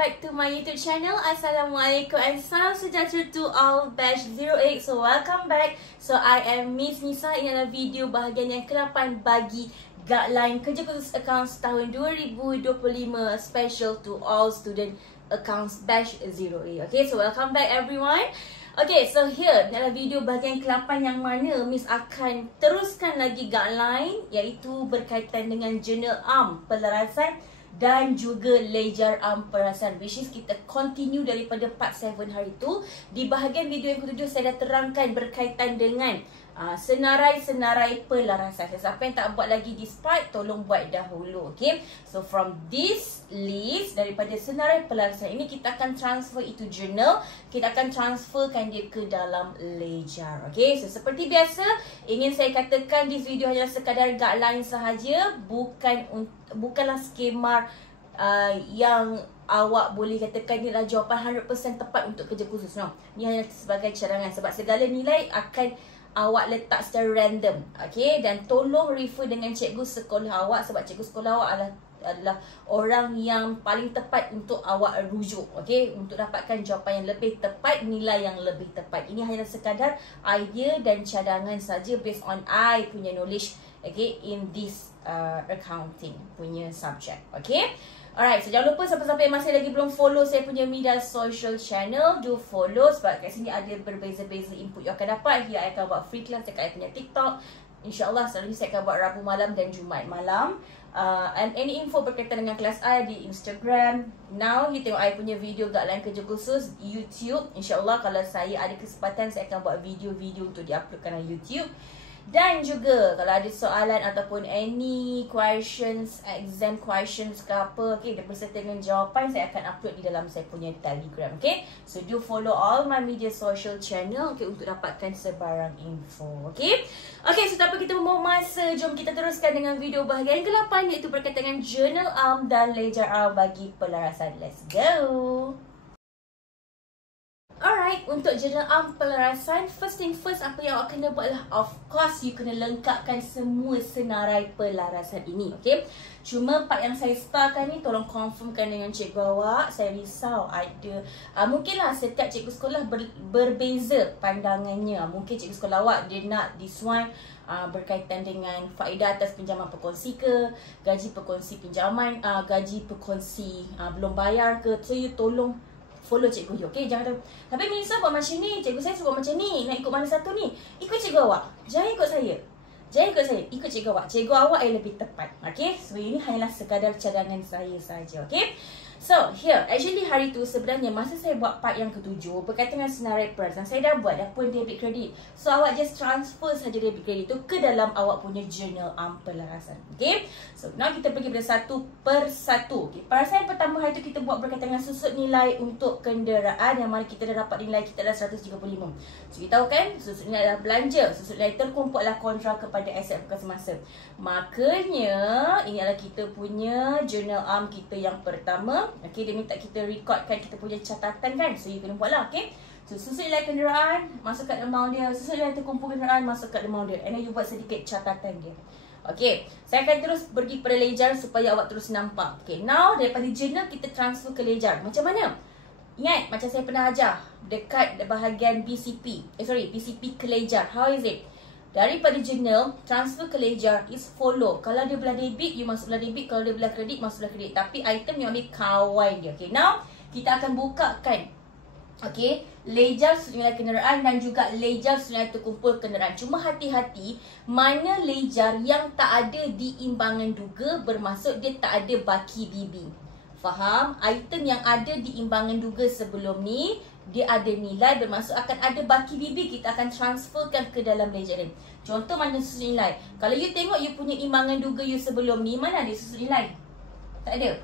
back to my YouTube channel. Assalamualaikum and salam sejahtera to all batch 08. So welcome back. So I am Miss Nisa. Ini adalah video bahagian yang ke-8 bagi guideline kerja khusus accounts tahun 2025 special to all student accounts batch 08. Okay, so welcome back everyone. Okay, so here adalah video bahagian ke-8 yang mana Miss akan teruskan lagi guideline, iaitu berkaitan dengan journal pelarasan dan juga ledger pelarasan, which is kita continue daripada part 7 hari tu. Di bahagian video yang ke-7 saya dah terangkan berkaitan dengan senarai-senarai pelarasan. Siapa yang tak buat lagi this part, tolong buat dahulu. Okay, so from this list, daripada senarai pelarasan ini kita akan transfer itu journal, kita akan transferkan dia ke dalam ledger. Okay, so seperti biasa ingin saya katakan this video hanya sekadar guideline sahaja, bukanlah skema yang awak boleh katakan inilah jawapan 100% tepat untuk kerja khusus. No, ini hanya sebagai cadangan sebab segala nilai akan awak letak secara random. Okay, dan tolong refer dengan cikgu sekolah awak sebab cikgu sekolah awak adalah orang yang paling tepat untuk awak rujuk. Okay, untuk dapatkan jawapan yang lebih tepat, nilai yang lebih tepat. Ini hanya sekadar idea dan cadangan saja based on I punya knowledge, okay, in this accounting punya subject. Okay, alright, so jangan lupa siapa-siapa yang masih lagi belum follow saya punya media social channel, do follow sebab kat sini ada berbeza-beza input yang akan dapat. Here I akan buat free class dekat saya punya TikTok. InsyaAllah selalu saya akan buat Rabu malam dan Jumaat malam. And any info berkaitan dengan kelas I di Instagram. Now you tengok I punya video guideline kerja khusus YouTube. InsyaAllah kalau saya ada kesempatan saya akan buat video-video untuk diuploadkan di YouTube. Dan juga kalau ada soalan ataupun any questions, exam questions ke apa, okay, berserta dengan jawapan, saya akan upload di dalam saya punya Telegram. Okay, so do follow all my media social channel, okay, untuk dapatkan sebarang info. Okay, okay, so tanpa kita membuang masa, jom kita teruskan dengan video bahagian ke-8, iaitu berkaitan dengan journal dan ledger bagi pelarasan. Let's go. Alright, untuk journal pelarasan, first thing first, apa yang awak kena buat adalah, of course, you kena lengkapkan semua senarai pelarasan ini. Okay, cuma part yang saya starkan ni, tolong confirmkan dengan cikgu awak. Saya risau ada mungkinlah setiap cikgu sekolah berbeza pandangannya. Mungkin cikgu sekolah awak dia nak this one berkaitan dengan faedah atas pinjaman perkongsi ke, gaji perkongsi pinjaman, gaji perkongsi belum bayar ke. So you tolong follow cikgu you. Okay, jangan tapi Nisa buat macam ni, cikgu saya suruh macam ni, nak ikut mana satu ni? Ikut cikgu awak, jangan ikut saya. Jangan ikut saya, ikut cikgu awak. Cikgu awak yang lebih tepat. Okay, so ini hanyalah sekadar cadangan saya saja. Okay, so here, actually hari tu sebenarnya masa saya buat part yang ke-7 berkaitan dengan senarai pelarasan, saya dah buat dah pun debit kredit. So awak just transfer saja debit kredit tu ke dalam awak punya journal pelarasan. Okay, so now kita pergi pada satu per satu. Okay, pelarasan yang pertama hari tu kita buat berkaitan dengan susut nilai untuk kenderaan, yang mana kita dah dapat nilai kita dah 135. So kita tahu kan, susut nilai adalah belanja, susut nilai terkumpul adalah kontra kepada aset bekas semasa. Makanya ini adalah kita punya journal kita yang pertama. Okay, dia minta kita recordkan kita punya catatan kan. So you kena buat lah. Okay, so susut nilai kenderaan, masukkan amount dia. Susut nilai terkumpul kenderaan, masukkan amount dia. And then you buat sedikit catatan dia. Okay, saya akan terus pergi pada ledger supaya awak terus nampak. Okay, now daripada journal kita transfer ke ledger. Macam mana? Ingat macam saya pernah ajar dekat bahagian PCP ke ledger. How is it? Daripada journal transfer ke ledger is follow. Kalau dia belah debit, you masuk belah debit. Kalau dia belah kredit, masuk belah kredit. Tapi item yang ambil kawan dia. Okay, now kita akan bukakan, okay, ledger susut nilai kenderaan dan juga ledger susut nilai terkumpul kenderaan. Cuma hati-hati, mana ledger yang tak ada diimbangan duga, bermaksud dia tak ada baki BB. Faham? Item yang ada diimbangan duga sebelum ni, dia ada nilai, bermaksud akan ada baki BB, kita akan transferkan ke dalam ledger ni. Contoh mana susut nilai. Kalau you tengok you punya imbangan duga you sebelum ni, mana ada susut nilai? Tak ada.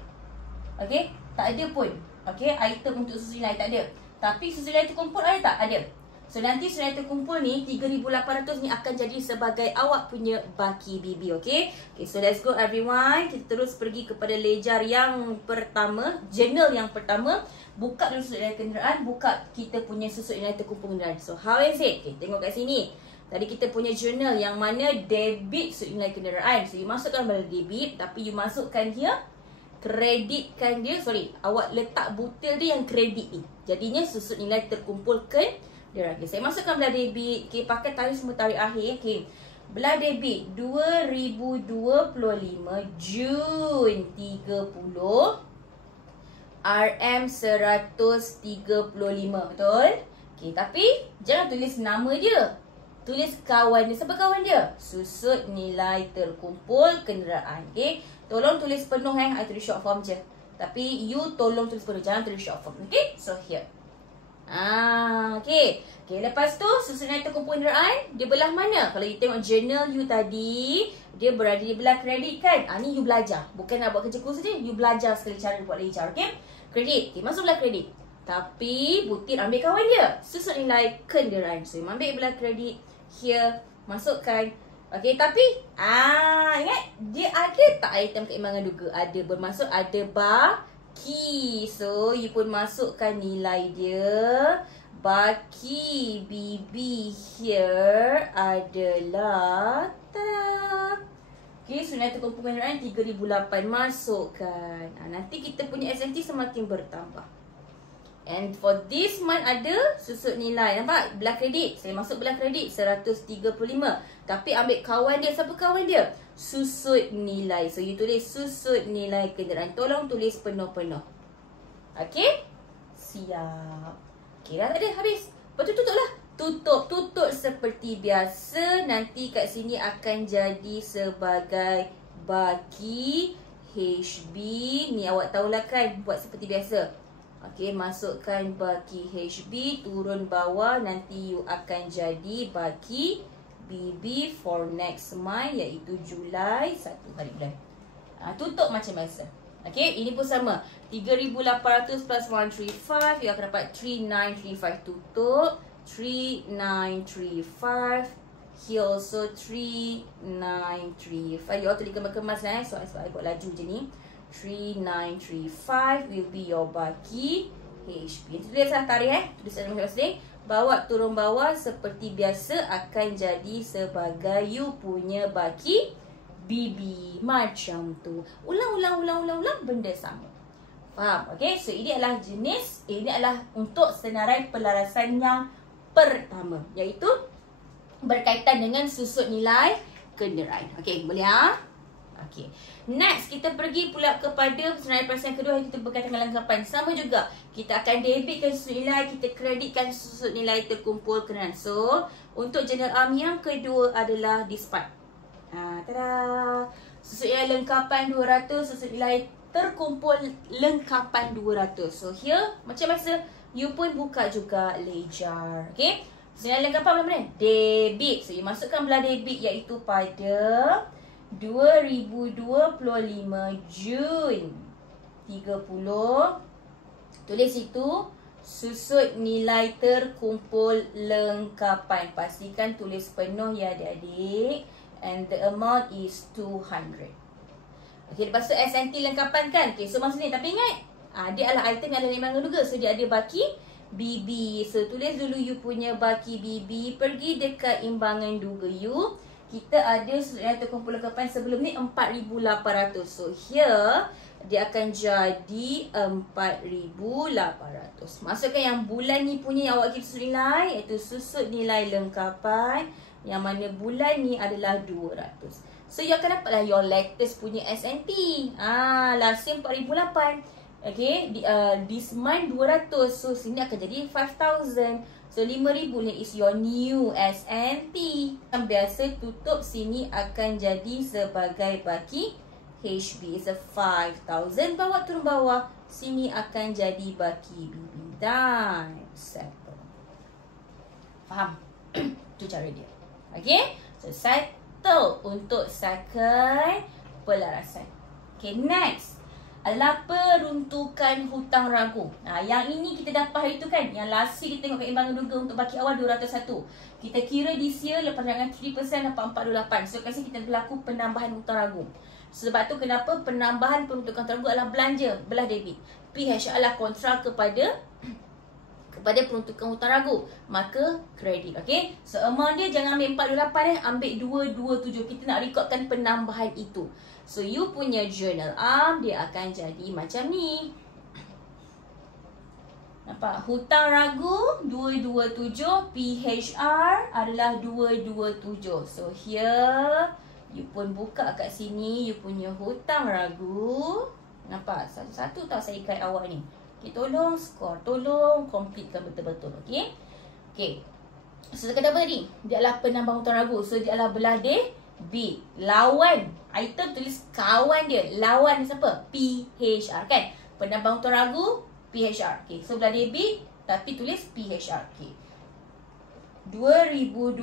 Okay, tak ada pun. Okay, item untuk susut nilai tak ada. Tapi susut nilai terkumpul ada tak? Ada. So nanti susut nilai terkumpul ni 3,800 ni akan jadi sebagai awak punya baki BB. Okay, okay, so let's go everyone. Kita terus pergi kepada ledger yang pertama, journal yang pertama. Buka dulu susut nilai kenderaan, buka kita punya susut nilai terkumpul kenderaan. So how is it? Okay, tengok kat sini. Tadi kita punya journal yang mana debit susut nilai kenderaan. So you masukkan pada debit, tapi you masukkan here kreditkan dia, awak letak butil dia yang kredit ni. Jadinya susut nilai terkumpul kenderaan. Okay, saya masukkan belah debit. Okay, pakai tarikh semua tarikh akhir. Okay, belah debit 2025 Jun 30 RM 135, betul? Okay, tapi jangan tulis nama dia. Tulis kawan dia. Siapa kawan dia? Susut nilai terkumpul kenderaan. Okay, tolong tulis penuh I tulis short form je. Tapi you tolong tulis penuh, jangan tulis short form. Okay, so here. Okay. Okay, lepas tu susut nilai terkumpul kenderaan, dia belah mana? Kalau you tengok journal you tadi, dia berada di belah kredit kan? Ni you belajar. Bukan nak buat kerja kursus je, you belajar sekali cara buat ledger. Okay, kredit. Okay, masuk belah kredit. Tapi butir ambil kawan dia, susut nilai kenderaan. So you ambil belah kredit. Here, masukkan. Okay, tapi ingat dia ada tak item keimbangan duga? Ada, bermaksud ada baki. So you pun masukkan nilai dia. Baki BB here adalah okay, so nilai terkumpul kenderaan 3008. Masukkan. Nanti kita punya SNT semakin bertambah. And for this month ada susut nilai. Nampak? Belah kredit. Saya masuk belah kredit 135. Tapi ambil kawan dia. Siapa kawan dia? Susut nilai. So you tulis susut nilai kenderaan. Tolong tulis penuh-penuh. Okay? Siap. Okay dah, tak ada. Habis. Lepas tu tutup lah. Tutup seperti biasa. Nanti kat sini akan jadi sebagai baki HB. Ni awak tahulah kan. Buat seperti biasa. Okay, masukkan baki HB, turun bawah, nanti you akan jadi baki BB for next month, iaitu Julai 1 hari bulan. Tutup macam biasa. Okay, ini pun sama. 3,800 plus 135, you akan dapat 3,935. Tutup 3,935. Here also 3,935. You all tulis kemas-kemas lah. So I buat laju je ni. 3,935 will be your baki HB. Tulislah tarikh tulislah masing-masing. Bawa turun bawah seperti biasa akan jadi sebagai you punya baki BB. Macam tu. Ulang benda sama. Faham? Okay, so ini adalah jenis, ini adalah untuk senarai pelarasan yang pertama, iaitu berkaitan dengan susut nilai kenderaan. Okay, boleh Okay. Next, kita pergi pula kepada senarai pelarasan kedua yang kita berkaitan dengan lengkapan. Sama juga, kita akan debitkan susut nilai, kita kreditkan susut nilai terkumpul kenderaan. So, untuk general arm yang kedua adalah this part. Tada! Susut nilai lengkapan 200, susut nilai terkumpul lengkapan 200. So, here, macam biasa, you pun buka juga ledger. Okay? Susut nilai lengkapan mana? Debit. So, you masukkan belah debit iaitu pada 2025 Jun 30. Tulis itu susut nilai terkumpul lengkapan. Pastikan tulis penuh ya adik-adik. And the amount is 200. Okay, lepas tu SNT lengkapan kan. Okay, so maksud ni. Tapi ingat, dia adalah item yang ada imbangan duga. So dia ada baki BB. So tulis dulu you punya baki BB. Pergi dekat imbangan duga you. Kita ada susut nilai terkumpul lengkapan sebelum ni 4,800. So here dia akan jadi 4,800. Masukkan yang bulan ni punya yang awak kita susut nilai, iaitu susut nilai lengkapan, yang mana bulan ni adalah 200. So you akan dapatlah your latest punya SNT. Last year 4,800. Okay, this month 200. So sini akan jadi 5,000. So 5,000 ni is your new SNT. Yang biasa tutup sini akan jadi sebagai baki HB. It's a 5,000. Bawa turun bawah. Sini akan jadi baki BB. Dan settle. Faham? Itu cara dia. Okay. So settle untuk second pelarasan. Okay, next adalah peruntukan hutang ragu. Yang ini kita dapat hari tu kan. Yang last week kita tengok keimbangan duga untuk baki awal 201. Kita kira this year lepas dengan 3% dapat 428. So kat sini kita berlaku penambahan hutang ragu. Sebab tu kenapa penambahan peruntukan hutang ragu adalah belanja belah debit. PH adalah kontra kepada kepada peruntukan hutang ragu, maka kredit. Okay, so amount dia jangan ambil 428 ambil 227. Kita nak rekodkan penambahan itu. So you punya journal dia akan jadi macam ni. Nampak? Hutang ragu 227, PHR adalah 227. So here you pun buka kat sini you punya hutang ragu. Nampak? Satu-satu tau saya ikat awak ni. Okay, tolong score, tolong completekan betul-betul. Okay, okay. So kata apa tadi? Dia adalah penambang hutang ragu. So dia adalah belah debit. Lawan item tulis kawan dia. Lawan dia siapa? PHR kan? Penambang hutang ragu PHR. Okay, so belah debit tapi tulis PHR. Okay, 2025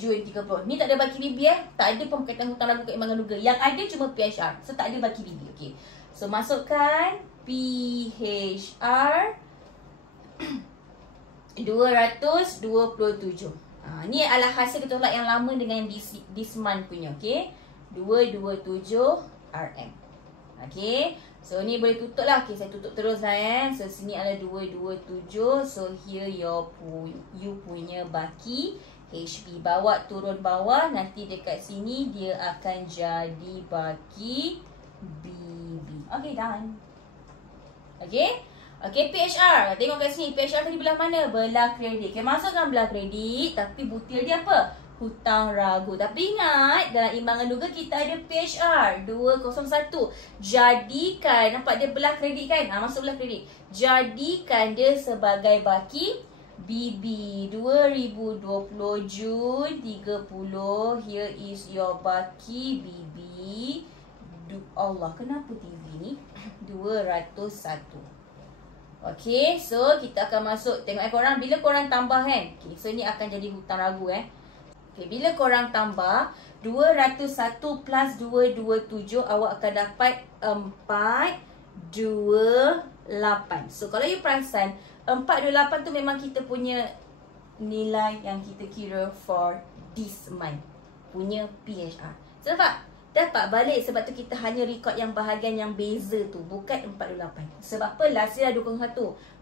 Jun 30. Ni tak ada baki BB Tak ada pun berkaitan hutang ragu keimbangan duga. Yang ada cuma PHR. So tak ada baki BB. Okay, so masukkan PHR 227. Ni adalah hasil kita tolak yang lama dengan this month punya. Okay, 227 RM. Okay, so ni boleh tutup lah. Okay, saya tutup terus lah So sini ada 227. So here you punya baki HB. Bawa turun bawah. Nanti dekat sini dia akan jadi baki BB. Okay, done. Okay, okay, PHR. Tengok kat sini. PHR tadi belah mana? Belah kredit. Okay, masukkan belah kredit. Tapi butir dia apa? Hutang ragu. Tapi ingat, dalam imbangan duga kita ada PHR 201. Jadikan, nampak dia belah kredit kan? Masuk belah kredit. Jadikan dia sebagai baki BB 2020 Jun 30. Here is your baki BB. Allah, kenapa TV ni? 201. Okay, so kita akan masuk. Tengok korang, bila korang tambah kan? Okay, so ni akan jadi hutang ragu Okay, bila korang tambah 201 plus 227, awak akan dapat 428. So kalau you perasan 428 tu memang kita punya nilai yang kita kira for this month punya PHR. So nampak? Dapat balik sebab tu kita hanya record yang bahagian yang beza tu, bukan 428. Sebab apa? Last year 201.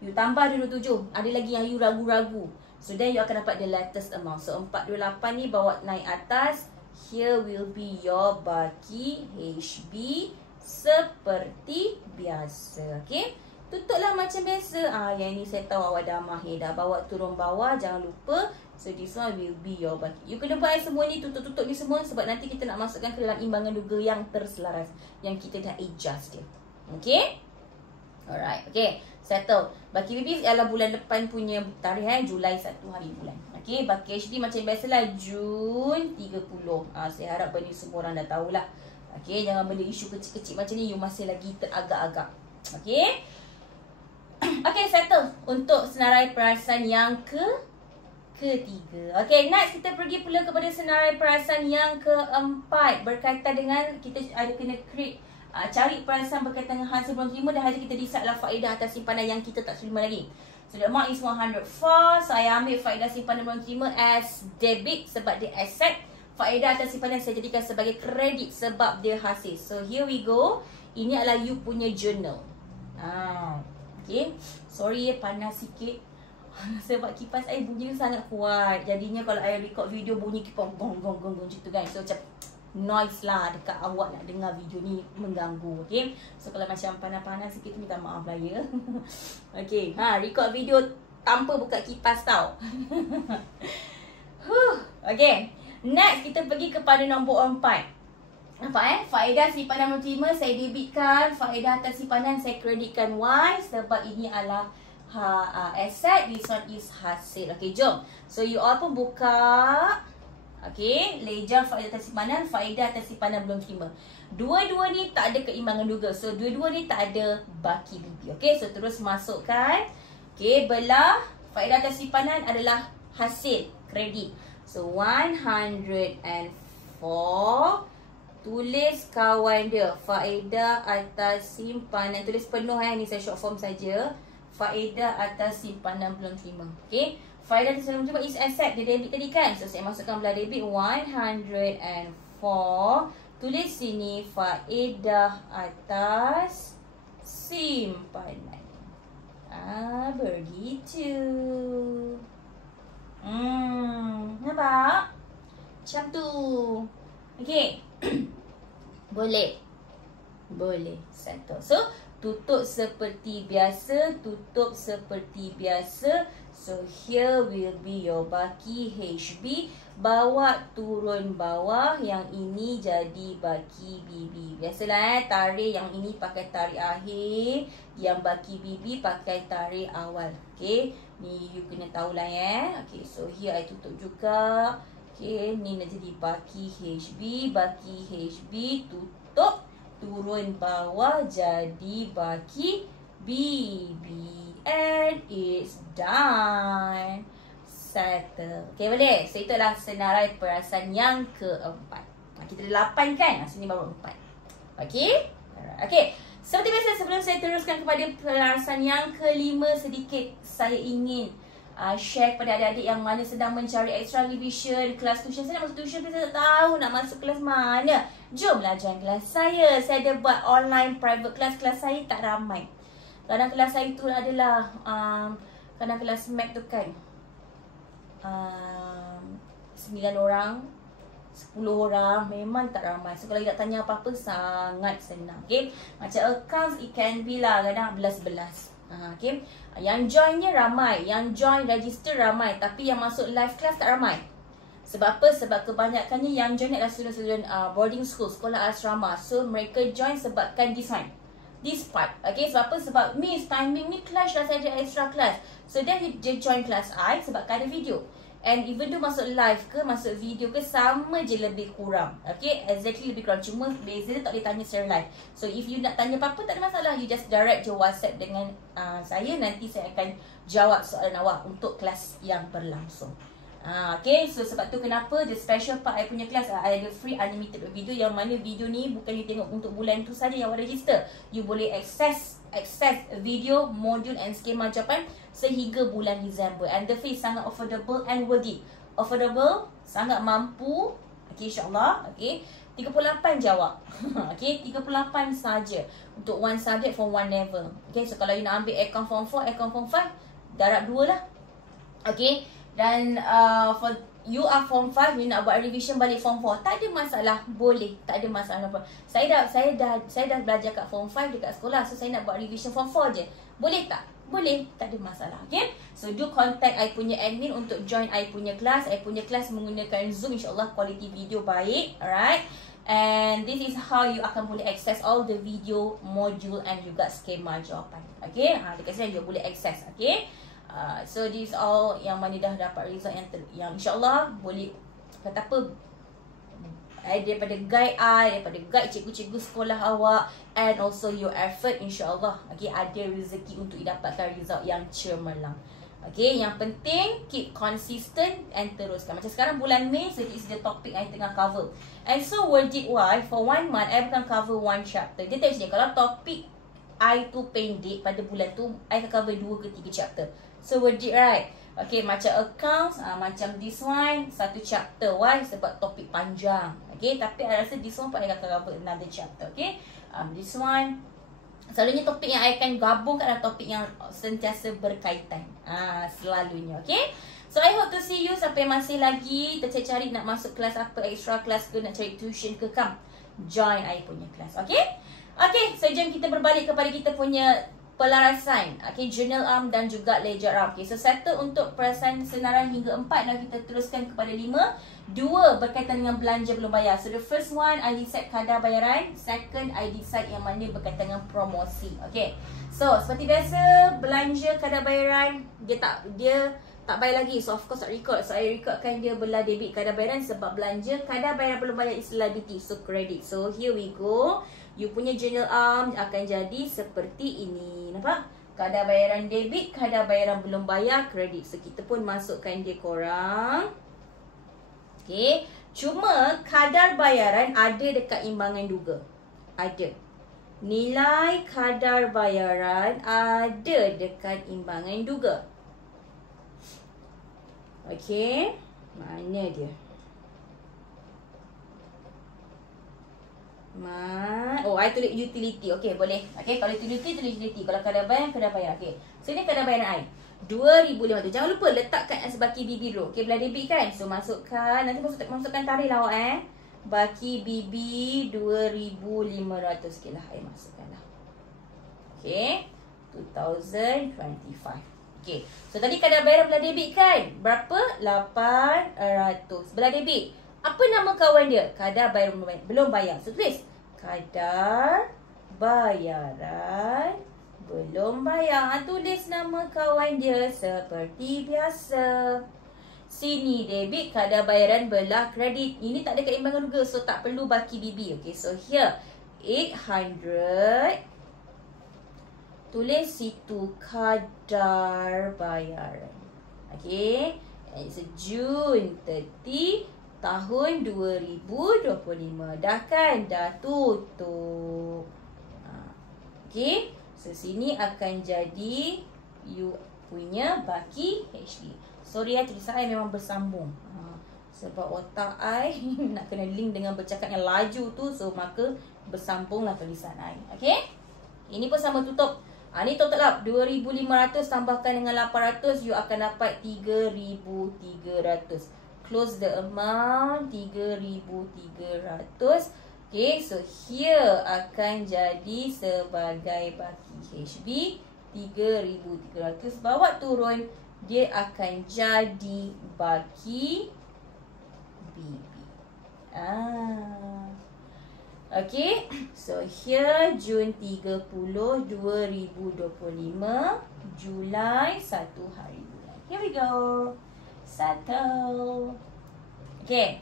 You tambah 227. Ada lagi yang you ragu-ragu. So then you akan dapat the latest amount. So 428 ni bawa naik atas. Here will be your baki HB seperti biasa. Okay, tutuplah macam biasa. Yang ni saya tahu awak dah mahir dah. Bawa turun bawah, jangan lupa. So this one will be your baki. You kena buat semua ni, tutup-tutup ni semua. Sebab nanti kita nak masukkan ke dalam imbangan duga yang terselaras, yang kita dah adjust dia. Okay, alright, okay, settle. Baki BB adalah bulan depan punya tarikh Julai 1 hari bulan. Okay, baki HD macam biasalah Jun 30. Saya harap benda semua orang dah tahulah. Okay, jangan benda isu kecil-kecil macam ni you masih lagi teragak-agak. Okay, okay, settle untuk senarai perasaan yang ketiga. Okay, next kita pergi pula kepada senarai perasaan yang keempat. Berkaitan dengan kita ada kena create cari perasaan berkaitan dengan hasil belum terima dan hasil kita decide lah faedah atas simpanan yang kita tak terima lagi. So the amount is 104. Saya ambil faedah simpanan belum terima as debit sebab dia asset. Faedah atas simpanan saya jadikan sebagai kredit sebab dia hasil. So here we go. Ini adalah you punya journal. Okay, sorry panas sikit. Sebab kipas air bunyi sangat kuat. Jadinya kalau saya record video bunyi kipas gong-gong-gong macam tu kan. So macam noise lah dekat awak nak dengar video ni mengganggu. Okay, so kalau macam panas-panas sikit tu minta maaf lah ya. Okay, record video tanpa buka kipas tau. Okay, next kita pergi kepada nombor 4. Nampak faedah simpanan belum terima saya debitkan, faedah atas simpanan saya kreditkan. Why? Sebab ini adalah asset, this one is hasil. Okay, jom. So you all pun buka. Okay, ledger faedah atas simpanan, faedah atas simpanan belum terima. Dua-dua ni tak ada keimbangan duga. So dua-dua ni tak ada baki BB. Okay, so terus masukkan. Okay, belah faedah atas simpanan adalah hasil kredit. So 104. Tulis kawan dia faedah atas simpanan. Tulis penuh ni saya short form saja. Faedah atas simpanan belum terima. Okay, faedah atas simpanan belum terima is asset. Dia debit tadi kan. So saya masukkan belah debit 104. Tulis sini faedah atas simpanan. Begitu. Macam tu. Okay. Boleh. Boleh. Settle. So, tutup seperti biasa. Tutup seperti biasa. So, here will be your baki HB. Bawa turun bawah. Yang ini jadi baki BB. Biasalah tarik yang ini pakai tarik akhir. Yang baki BB pakai tarik awal. Okay. Ni you kena tahulah Okay. So, here I tutup juga. Okay. Ni nak jadi baki HB. Baki HB. Tutup. Turun bawah jadi baki BB. And it's done. Settle. Okay, boleh? So, itulah senarai perasan yang keempat. Kita ada 8 kan? Sini baru 4. Okay? Alright. Okay. Seperti biasa, sebelum saya teruskan kepada perasan yang kelima, sedikit saya ingin share kepada adik-adik yang mana sedang mencari extra revision, kelas tuition. Saya nak masuk tuition tapi saya tak tahu nak masuk kelas mana. Jomlah join kelas saya. Saya ada buat online private class. Kelas saya tak ramai. Kadang kelas saya tu adalah kadang kelas math tu kan 9 orang, 10 orang, memang tak ramai. So kalau nak tanya apa-apa sangat senang. Okay. Macam accounts it can be lah kadang 11. Okay. Yang joinnya ramai, yang join register ramai, tapi yang masuk live class tak ramai. Sebab apa? Sebab kebanyakannya yang join adalah student-student boarding school, sekolah asrama. So mereka join sebabkan this part. Okay, sebab apa? Sebab miss timing ni clash lah, saya ada extra class. So dia join class I sebabkan ada video. And even tu masuk live ke, masuk video ke, sama je lebih kurang. Okay, exactly lebih kurang. Cuma beza dia tak boleh tanya secara live. So if you nak tanya apa-apa tak ada masalah. You just direct je WhatsApp dengan saya. Nanti saya akan jawab soalan awak untuk kelas yang berlangsung. Okay, so sebab tu kenapa the special part I punya kelas I ada free unlimited video. Yang mana video ni bukan you tengok untuk bulan tu saja yang awak register. You boleh access video, modul and skema jawapan sehingga bulan Disember. And the fee sangat affordable and worth it. Affordable, sangat mampu. Okay, insyaAllah. Okay, 38 jawab. Okay, 38 saja untuk one subject for one level. Okay, so kalau you nak ambil account form 4, account form 5, darab 2 lah. Okay, dan for you are form 5, you nak buat revision balik form 4, tak ada masalah, boleh, tak ada masalah. Saya dah belajar kat form 5 dekat sekolah, so saya nak buat revision form 4 je. Boleh tak? Boleh, tak ada masalah. Okay, so do contact I punya admin untuk join I punya kelas. I punya kelas menggunakan Zoom, insyaAllah quality video baik. Alright, and this is how you akan boleh access all the video, module and juga skema jawapan. Okay, dekat sini juga boleh access. Okay, so this all yang mana dah dapat result yang insyaAllah boleh kata apa, daripada guide cikgu-cikgu sekolah awak and also your effort, insyaAllah okay, ada rezeki untuk dapatkan result yang cemerlang. Okay, yang penting keep consistent and teruskan. Macam sekarang bulan Mei, so this is the topic I tengah cover. And so worth it why for 1 month I bukan cover one chapter. Dia tak macam kalau topik I tu pendek pada bulan tu, I akan cover 2 ke 3 chapter. So worth it, right? Okay, macam accounts, macam this one, 1 chapter. Why? Sebab topik panjang. Okay, tapi I rasa this one pun I akan cover another chapter. Okay, this one selalunya topik yang I akan gabungkan adalah topik yang sentiasa berkaitan. Selalunya. Okay, so I hope to see you. Sampai masih lagi tercari nak masuk kelas apa, extra kelas ke, nak cari tuition ke, come join I punya kelas. Okay, okay, so jom kita berbalik kepada kita punya pelarasan. Okay, journal arm dan juga ledger arm. Okay, so settle untuk perasan senarai hingga 4 dan kita teruskan kepada 5. 2 berkaitan dengan belanja belum bayar. So the first one I decide kadar bayaran. Second I decide yang mana berkaitan dengan promosi. Okay, so seperti biasa belanja kadar bayaran dia tak bayar lagi. So of course tak record. So I recordkan dia belah debit kadar bayaran sebab belanja. Kadar bayaran belum bayar is liability, so credit. So here we go. You punya journal arm akan jadi seperti ini. Nampak? Kadar bayaran debit, kadar bayaran belum bayar, kredit. So kita pun masukkan dia korang. Okay, cuma kadar bayaran ada dekat imbangan duga. Ada. Nilai kadar bayaran ada dekat imbangan duga. Okay, mana dia? I tulis utility. Okay, boleh. Okay, kalau utility, tulis utility. Kalau kadar bayaran, kadar bayar. Okay, so ini kadar bayaran I. 2,500. Jangan lupa letakkan sebaki BB dulu. Okey, belah debit kan? So masukkan, nanti masukkan tarikh lah awak Baki BB 2,500. Okey lah, masukkan lah. Okey, 2025. Okey, so tadi kadar bayaran belah debit kan? Berapa? 800. Belah debit. Apa nama kawan dia? Kadar bayaran belum bayar. So tulis kadar bayaran belum bayar. Tulis nama kawan dia seperti biasa. Sini debit, kadar bayaran belah kredit. Ini tak ada keimbangan juga, so tak perlu baki BB. Okay, so here 800. Tulis situ kadar bayaran. Okay, it's June 30 tahun 2025. Dah kan? Dah tutup. Okay, so sini akan jadi you punya baki HB. Sorry tulisan I memang bersambung. Sebab otak I nak kena link dengan bercakap yang laju tu, so maka bersambunglah tulisan I. Okay, ini pun sama tutup. Ni total up 2,500 tambahkan dengan 800, you akan dapat 3,300. Close the amount 3,300. Okay, so here akan jadi sebagai baki HB 3,300. Bawa turun, dia akan jadi baki BB. Okay, so here Jun 30, 2025, Julai 1 hari bulan. Here we go. Settle. Okay,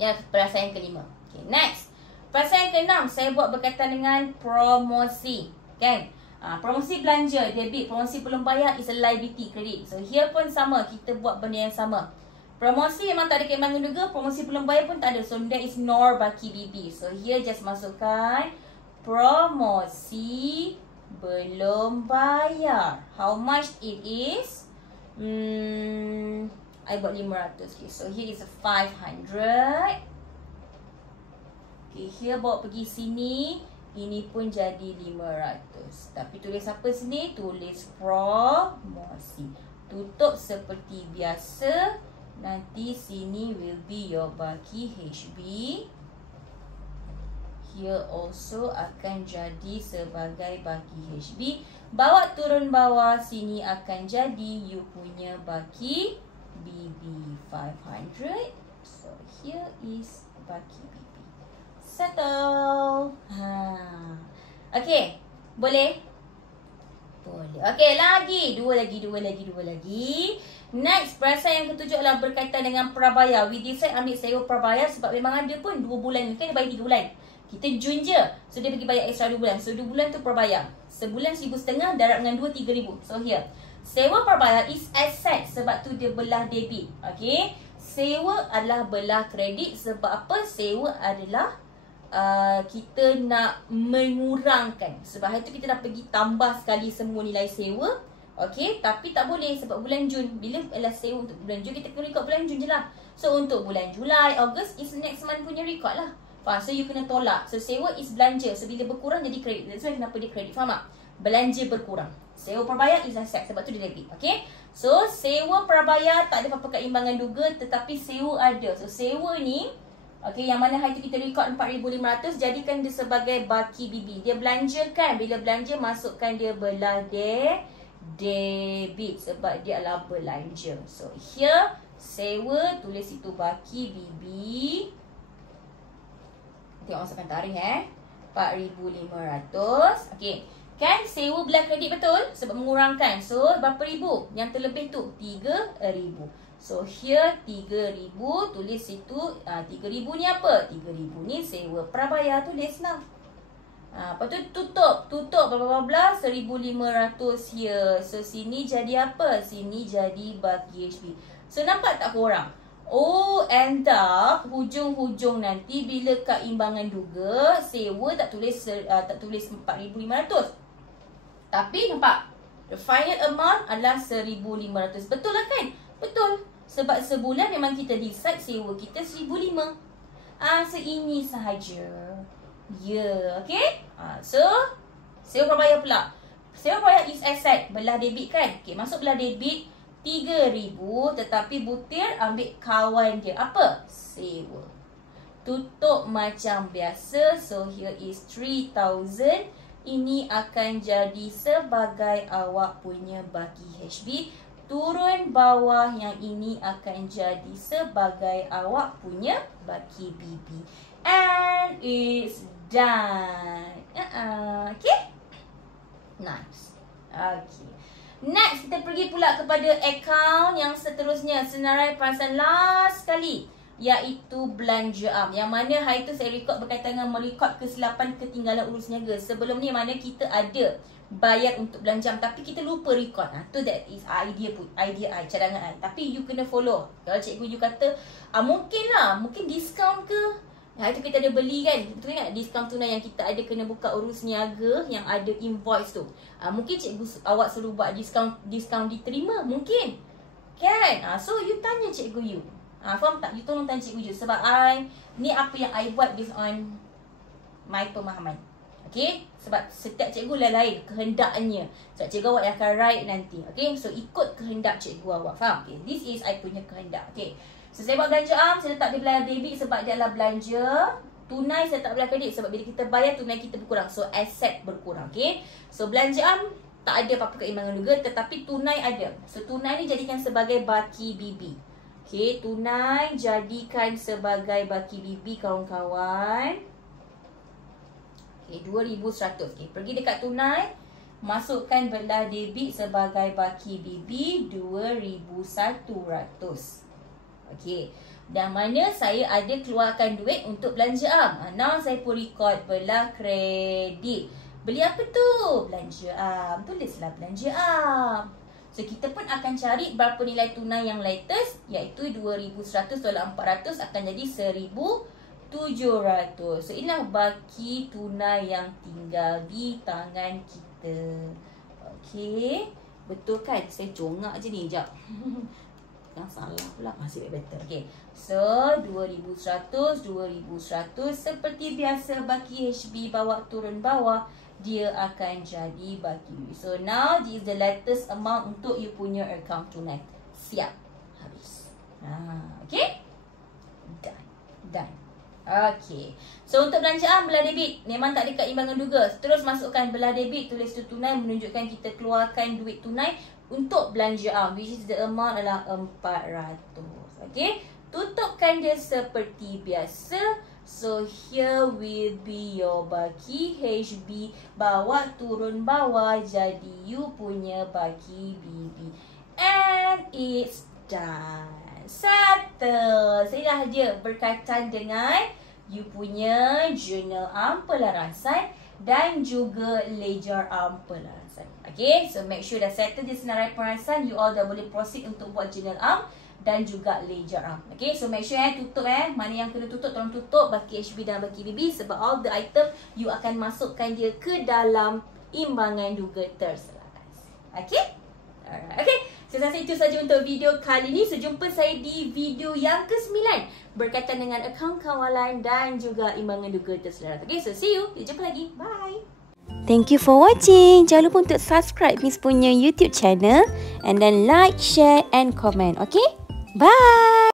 yang perasaan yang kelima. Okay, next. Perasaan yang keenam, saya buat berkaitan dengan promosi. Kan? Promosi belanja, debit, promosi belum bayar is a liability, kredit. So here pun sama, kita buat benda yang sama. Promosi memang tak ada keimbangan juga, promosi belum bayar pun tak ada. So there is nor baki BB. So here just masukkan promosi belum bayar. How much it is? I buat 500. Okay, so here is 500. Okay, here bawa pergi sini. Ini pun jadi 500. Tapi tulis apa sini? Tulis promosi. Tutup seperti biasa. Nanti sini will be your baki HB. Here also akan jadi sebagai baki HB. Bawa turun bawah, sini akan jadi you punya baki BB 500. So here is baki BB. Settle. Okay, boleh? Boleh. Okay, dua lagi. Next, perasaan yang ketujuh adalah berkaitan dengan prabayar. We decide ambil sewa prabayar sebab memang ada pun 2 bulan. Kan dia bayar 3 bulan. Kita Jun je. So dia pergi bayar extra 2 bulan. So 2 bulan tu prabayar. Sebulan 1,500 darab dengan 2, 3,000. So here, sewa prabayar is asset sebab tu dia belah debit. Okay, sewa adalah belah kredit. Sebab apa? Sewa adalah kita nak mengurangkan. Sebab hari tu kita dah pergi tambah sekali semua nilai sewa. Okay, tapi tak boleh sebab bulan Jun. Bila adalah sewa untuk bulan Jun, kita kena record bulan Jun je lah. So untuk bulan Julai, Ogos is next month punya record lah. Faham? So you kena tolak. So sewa is belanja. So bila berkurang jadi kredit. That's why kenapa dia kredit. Faham tak? Belanja berkurang. Sewa prabayar is asset. Sebab tu dia debit. Okay, so sewa prabayar tak ada apa-apa keimbangan juga. Tetapi sewa ada. So sewa ni, okay, yang mana hari tu kita record 4,500, jadikan dia sebagai baki BB. Dia belanjakan. Bila belanja, masukkan dia belah debit sebab dia adalah belanja. So here sewa, tulis itu baki BB. Tengok masukkan tarikh 4,500. Okay, kan sewa belah kredit betul sebab mengurangkan. So berapa ribu? Yang terlebih tu 3,000. So here 3,000, tulis situ 3,000 ni apa? 3,000 ni sewa prabayar, tulis lah. Lepas tu tutup bla 1,500 here. So sini jadi apa? Sini jadi baki HB. So nampak tak korang? Oh, end up hujung-hujung nanti bila keimbangan juga, sewa tak tulis 4,500. Tapi nampak the final amount adalah 1,500. Betul lah kan? Betul. Sebab sebulan memang kita decide sewa kita 1,500. So ini sahaja. Ya, okay? So sewa prabayar pula. Sewa proyek is asset, belah debit kan. Okay, masuk belah debit 3,000, tetapi butir ambil kawan dia. Apa? Sewa. Tutup macam biasa. So here is 3,000. Ini akan jadi sebagai awak punya baki HB. Turun bawah yang ini akan jadi sebagai awak punya baki BB. And it's done. Okay? Nice. Okay. Next, kita pergi pula kepada akaun yang seterusnya. Senarai perasan last sekali, iaitu belanja am. Yang mana hari tu saya rekod berkaitan dengan merekod kesilapan ketinggalan urus niaga. Sebelum ni mana kita ada bayar untuk belanja am, tapi kita lupa rekod. Tu that is idea I, cadangan I. Tapi you kena follow. Kalau cikgu you kata mungkin diskaun ke. Hari tu kita ada beli kan. Betul tak? Diskaun tunai yang kita ada kena buka urus niaga yang ada invoice tu. Mungkin cikgu awak suruh buat diskaun diterima. Mungkin. Kan? So you tanya cikgu you. Faham tak? You tolong tanya cikgu you. Sebab ni apa yang I buat based on my pemahaman. Okay? Sebab setiap cikgu lain-lain kehendaknya. Sebab cikgu awak yang akan write nanti. Okay? So ikut kehendak cikgu awak. Faham? Okay? This is I punya kehendak. Okay? So saya buat belanja am, saya letak di belah debit sebab dia adalah belanja. Tunai saya tak belah kredit sebab bila kita bayar tunai kita berkurang. So aset berkurang. Okay? So belanja am tak ada apa-apa keimbangan juga, tetapi tunai ada. So tunai ni jadikan sebagai baki BB. Okay, tunai jadikan sebagai baki BB kawan-kawan. Okay, 2,100. Okay, pergi dekat tunai, masukkan belah debit sebagai baki BB 2,100. Okay, dan mana saya ada keluarkan duit untuk belanja am. Now saya pun record belah kredit. Beli apa tu? Belanja am. Tulislah belanja am. So kita pun akan cari berapa nilai tunai yang latest, iaitu 2,100 tolak 400 akan jadi 1,700. So inilah baki tunai yang tinggal di tangan kita. Okay, betul kan? Saya congak je ni, sekejap. Yang salah pula, masih better. Okay, so 2,100 seperti biasa baki HB bawa turun bawah, dia akan jadi baki. So now this is the latest amount untuk you punya account tunai. Siap, habis. Okay, done. Okay, so untuk belanja am belah debit memang tak ada keimbangan juga. Terus masukkan belah debit, tulis tu tunai, menunjukkan kita keluarkan duit tunai untuk belanja am, which is the amount adalah 400. Okay, tutupkan dia seperti biasa. So here will be your baki HB, bawa turun bawah jadi you punya baki BB. And it's done. Settle. Saya dah je berkaitan dengan you punya journal am pelarasan dan juga ledger am pelarasan. Okay, so make sure dah settle di senarai perasan. You all dah boleh proceed untuk buat journal am dan juga ledger am. Okay, so make sure tutup mana yang kena tutup tolong tutup, baki HB dan baki BB, sebab all the item you akan masukkan dia ke dalam imbangan juga terselaras. Okay? Alright. Okay, saya rasa itu saja untuk video kali ini. So jumpa saya di video yang ke-9 berkaitan dengan akaun kawalan dan juga imbangan juga terselaras. Okay, so see you. Kita jumpa lagi. Bye. Thank you for watching. Jangan lupa untuk subscribe Miss punya YouTube channel and then like, share and comment. Okay? Bye.